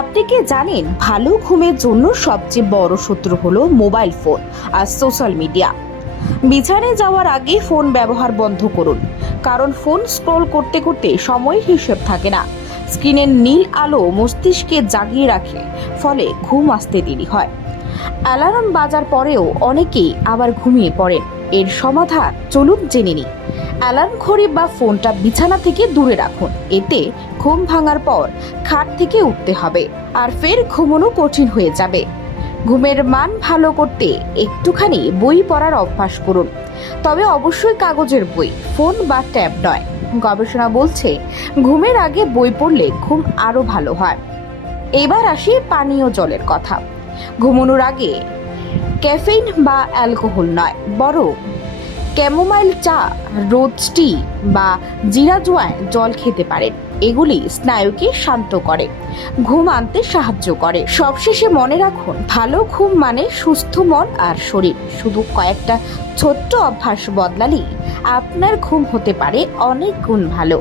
আপনি কি জানেন, ভালো ঘুমের জন্য সবচেয়ে বড় শত্রু হলো মোবাইল ফোন আর সোশ্যাল মিডিয়া। বিছানায় যাওয়ার আগে ফোন ব্যবহার বন্ধ করুন, কারণ ফোন স্ক্রল করতে করতে সময় হিসেব থাকে না। স্ক্রিনের নীল আলো মস্তিষ্কে জাগিয়ে রাখে, ফলে ঘুম আসতে দেরি হয়। অ্যালার্ম বাজার পরেও অনেকেই আবার ঘুমিয়ে পড়েন। এর সমাধান চলুন জেনে নিই। অ্যালার্ম ঘড়ি বা ফোনটা বিছানা থেকে দূরে রাখুন, এতে ঘুম ভাঙার পর খাট থেকে উঠতে হবে আর ফের ঘুমানো কঠিন হয়ে যাবে। ঘুমের মান ভালো করতে একটুখানি বই পড়ার অভ্যাস করুন, তবে অবশ্যই কাগজের বই, ফোন বা ট্যাব নয়। গবেষণা বলছে ঘুমের আগে বই পড়লে ঘুম আরো ভালো হয়। এবার আসি পানীয় জলের কথা। ঘুমানোর আগে ক্যাফেইন বা অ্যালকোহল নয়, বরং ক্যামোমাইল চা, রোজ টি বা জিরা জোয়ান জল খেতে পারেন। এগুলি স্নায়ুকে শান্ত করে, ঘুম আনতে সাহায্য করে। সবশেষে মনে রাখুন, ভালো ঘুম মানে সুস্থ মন আর শরীর। শুধু কয়েকটা ছোট্ট অভ্যাস বদলালেই আপনার ঘুম হতে পারে অনেক গুণ ভালো।